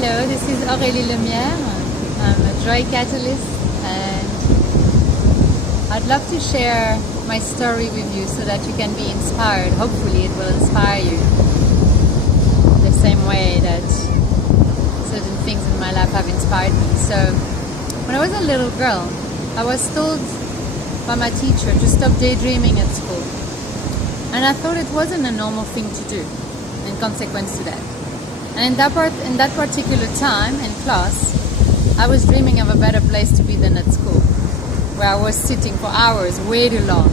Hello, this is Aurélie Lumière. I'm a joy catalyst and I'd love to share my story with you so that you can be inspired. Hopefully it will inspire you the same way that certain things in my life have inspired me. So when I was a little girl, I was told by my teacher to stop daydreaming at school. And I thought it wasn't a normal thing to do in consequence to that. And in that particular time in class, I was dreaming of a better place to be than at school, where I was sitting for hours, way too long.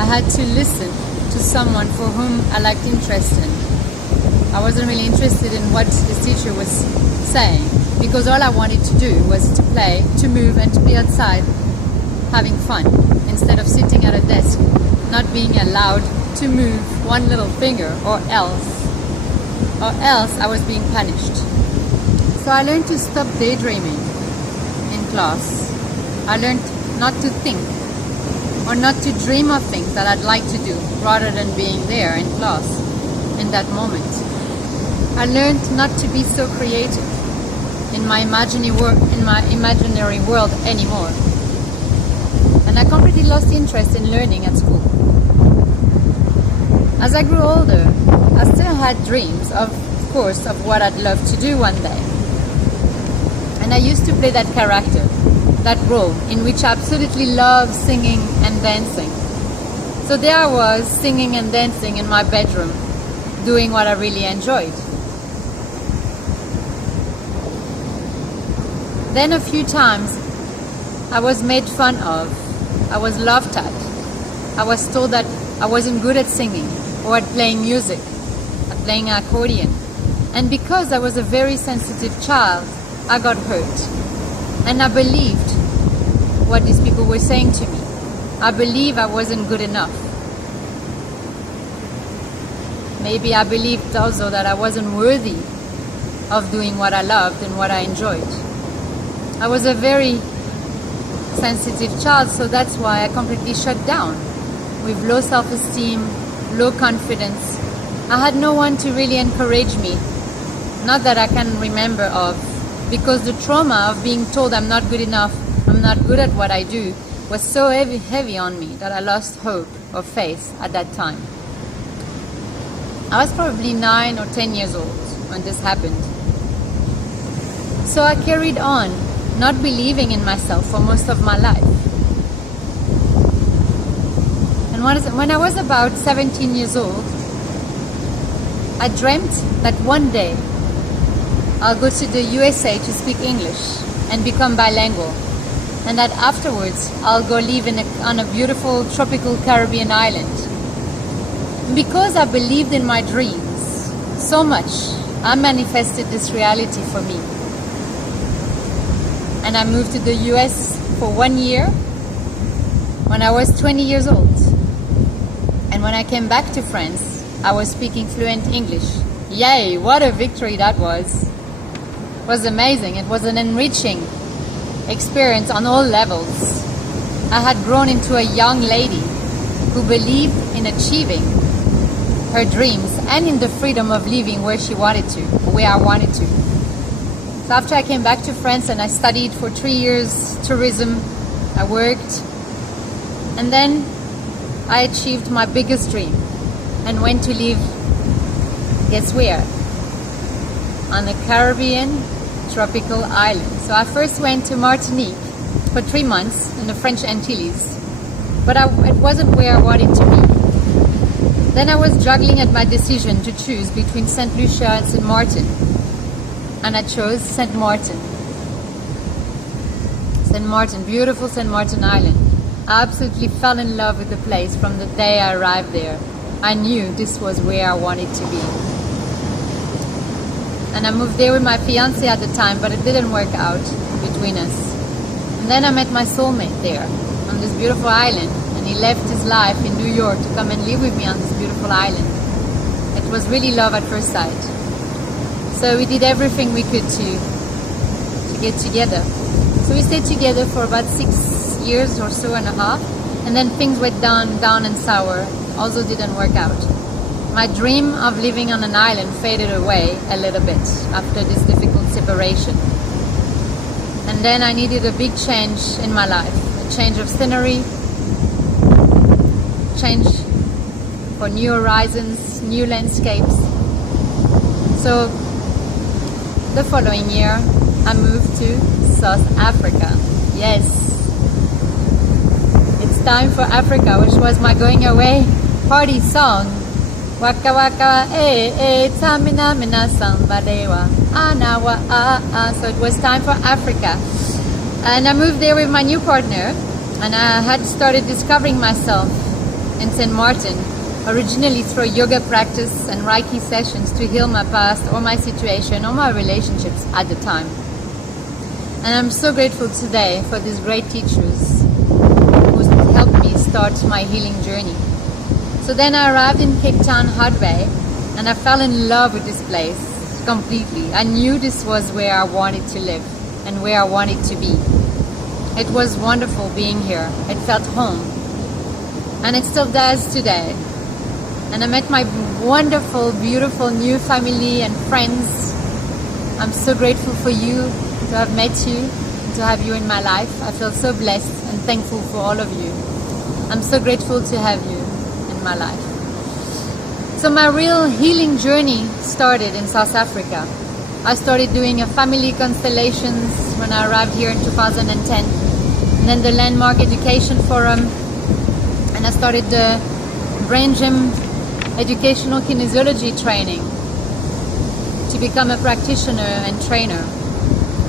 I had to listen to someone for whom I lacked interest in. I wasn't really interested in what this teacher was saying, because all I wanted to do was to play, to move, and to be outside having fun, instead of sitting at a desk, not being allowed to move one little finger, or else I was being punished. So I learned to stop daydreaming in class. I learned not to think or not to dream of things that I'd like to do rather than being there in class in that moment. I learned not to be so creative in my imaginary world anymore. And I completely lost interest in learning at school. As I grew older, I still had dreams, of course, of what I'd love to do one day. And I used to play that character, that role, in which I absolutely loved singing and dancing. So there I was, singing and dancing in my bedroom, doing what I really enjoyed. Then a few times, I was made fun of, I was laughed at. I was told that I wasn't good at singing or at playing music, at playing accordion. And because I was a very sensitive child, I got hurt. And I believed what these people were saying to me. I believed I wasn't good enough. Maybe I believed also that I wasn't worthy of doing what I loved and what I enjoyed. I was a very sensitive child, so that's why I completely shut down, with low self-esteem, low confidence. I had no one to really encourage me, not that I can remember of, because the trauma of being told I'm not good enough, I'm not good at what I do, was so heavy on me that I lost hope or faith at that time. I was probably 9 or 10 years old when this happened. So I carried on, not believing in myself for most of my life. And when I was about 17 years old, I dreamt that one day I'll go to the USA to speak English and become bilingual, and that afterwards I'll go live on a beautiful tropical Caribbean island. Because I believed in my dreams so much, I manifested this reality for me. And I moved to the US for 1 year when I was 20 years old. And when I came back to France, I was speaking fluent English. Yay, what a victory that was. It was amazing. It was an enriching experience on all levels. I had grown into a young lady who believed in achieving her dreams and in the freedom of living where she wanted to, where I wanted to. So after I came back to France and I studied for 3 years tourism, I worked, and then I achieved my biggest dream and went to live, guess where? On a Caribbean tropical island. So I first went to Martinique for 3 months in the French Antilles, but it wasn't where I wanted to be. Then I was juggling at my decision to choose between St. Lucia and St. Martin, and I chose St. Martin. St. Martin, beautiful St. Martin Island. I absolutely fell in love with the place from the day I arrived there. I knew this was where I wanted to be. And I moved there with my fiancé at the time, but it didn't work out between us. And then I met my soulmate there on this beautiful island, and he left his life in New York to come and live with me on this beautiful island. It was really love at first sight. So we did everything we could to get together. So we stayed together for about 6 years or so and a half, and then things went down and sour. Also didn't work out. my dream of living on an island faded away a little bit after this difficult separation. And then I needed a big change in my life, a change of scenery, change for new horizons, new landscapes. So the following year, I moved to South Africa. Yes, it's time for Africa, which was my going away party song. Waka waka tamina mina sambadewa anawa So it was time for Africa, and I moved there with my new partner, and I had started discovering myself in St. Martin, originally through yoga practice and Reiki sessions to heal my past or my situation or my relationships at the time. And I'm so grateful today for these great teachers who helped me start my healing journey. So then I arrived in Cape Town, Hard Bay, and I fell in love with this place completely. I knew this was where I wanted to live and where I wanted to be. It was wonderful being here. It felt home. And it still does today. And I met my wonderful, beautiful new family and friends. I'm so grateful for you, to have met you, to have you in my life. I feel so blessed and thankful for all of you. I'm so grateful to have you in my life. So my real healing journey started in South Africa. I started doing a family constellations when I arrived here in 2010, and then the Landmark Education Forum, and I started the Brain Gym Educational Kinesiology training to become a practitioner and trainer.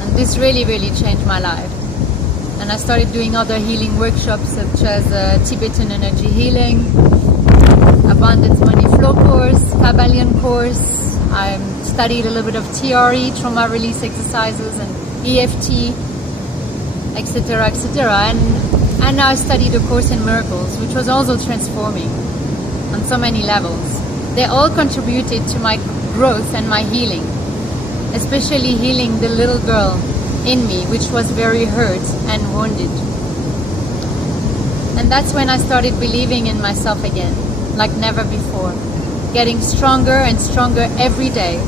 And this really, really changed my life. And I started doing other healing workshops such as Tibetan energy healing, abundance money flow course, Kabbalion course. I studied a little bit of TRE, trauma release exercises, and EFT, etc., etc. And now I studied a course in miracles, which was also transforming on so many levels. They all contributed to my growth and my healing, especially healing the little girl in me, which was very hurt and wounded. And that's when I started believing in myself again, like never before, getting stronger and stronger every day,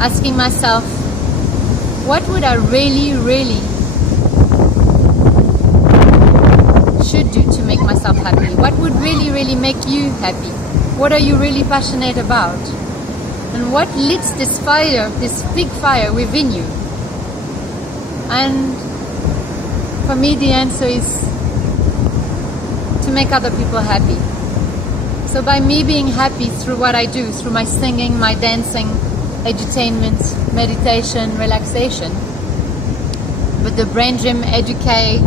asking myself, what would I really, really should do to make myself happy? What would really, really make you happy? What are you really passionate about? And what lit this fire, this big fire within you? And for me, the answer is to make other people happy. So by me being happy through what I do, through my singing, my dancing, edutainment, meditation, relaxation, with the Brain Gym Educate,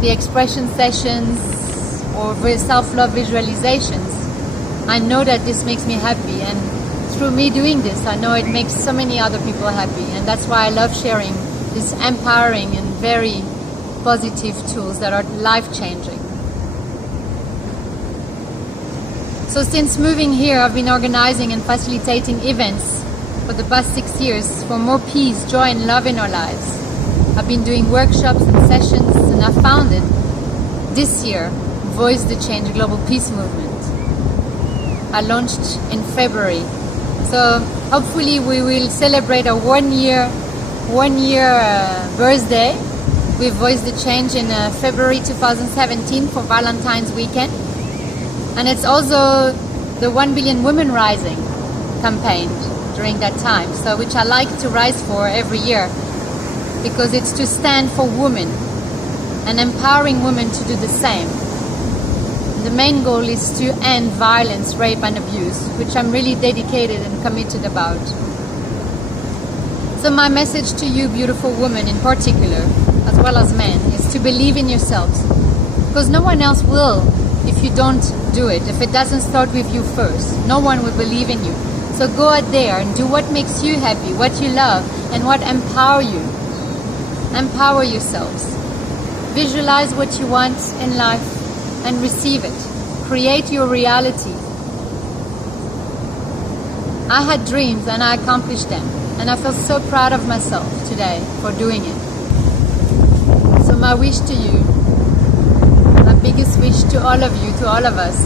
the expression sessions, or self-love visualizations, I know that this makes me happy, and through me doing this, I know it makes so many other people happy, and that's why I love sharing these empowering and very positive tools that are life-changing. So since moving here, I've been organizing and facilitating events for the past 6 years for more peace, joy, and love in our lives. I've been doing workshops and sessions, and I founded this year Voice the Change Global Peace Movement. I launched in February. So hopefully we will celebrate a one year birthday with Voice the Change in February 2017 for Valentine's weekend. And it's also the 1 Billion Women Rising campaign during that time, so which I like to rise for every year, because it's to stand for women and empowering women to do the same. The main goal is to end violence, rape and abuse, which I'm really dedicated and committed about. So my message to you beautiful women in particular, as well as men, is to believe in yourselves, because no one else will if you don't do it. If it doesn't start with you first, no one will believe in you. So go out there and do what makes you happy, what you love, and what empower you. Empower yourselves. Visualize what you want in life and receive it. Create your reality. I had dreams and I accomplished them, and I feel so proud of myself today for doing it. So my wish to you, my biggest wish to all of you, to all of us,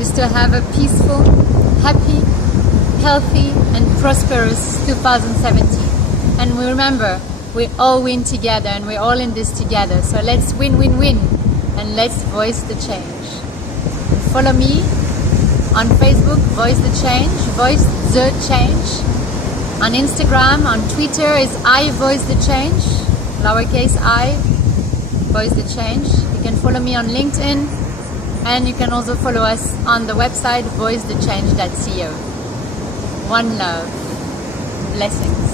is to have a peaceful, happy, healthy and prosperous 2017. And we remember, we all win together and we're all in this together. So let's win, win, win, and let's voice the change. And follow me on Facebook, Voice the Change, Voice the Change. On Instagram, on Twitter is I Voice the Change, lowercase I, Voice the Change. You can follow me on LinkedIn, and you can also follow us on the website voicethechange.co. One love. Blessings.